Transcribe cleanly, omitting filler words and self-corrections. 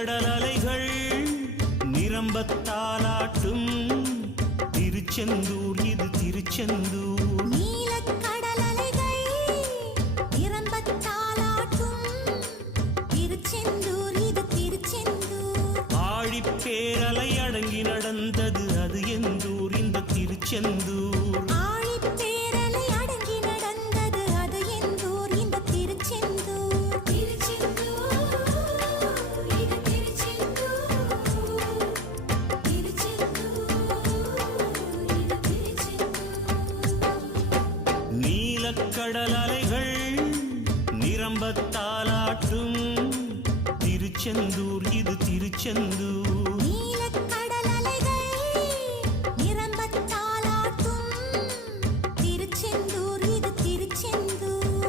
நீலக்கடல் அலைகள் நிரம்பத்தாலாட்டும் திருச்செந்தூர் இது திருச்செந்தூர். நீலக்கடல் அலைகள் நிரம்பத்தாலாட்டும் திருச்செந்தூர் இது திருச்செந்தூர். ஆழிப்பேரலை அடங்கி நடந்தது அது எந்தூர் இந்த திருச்செந்தூர். ஆழிப்பேரலை அடங்கி நடந்தது அது எந்தூர் இந்த திருச்செந்தூர். திருச்செந்தூர் இது திருச்செந்தூர். திருச்செந்தூர் இது திருச்செந்தூர். நீலக்கடல் அலைகள் நிரம்பத்தாலாட்டும் திருச்செந்தூர் இது திருச்செந்தூர்.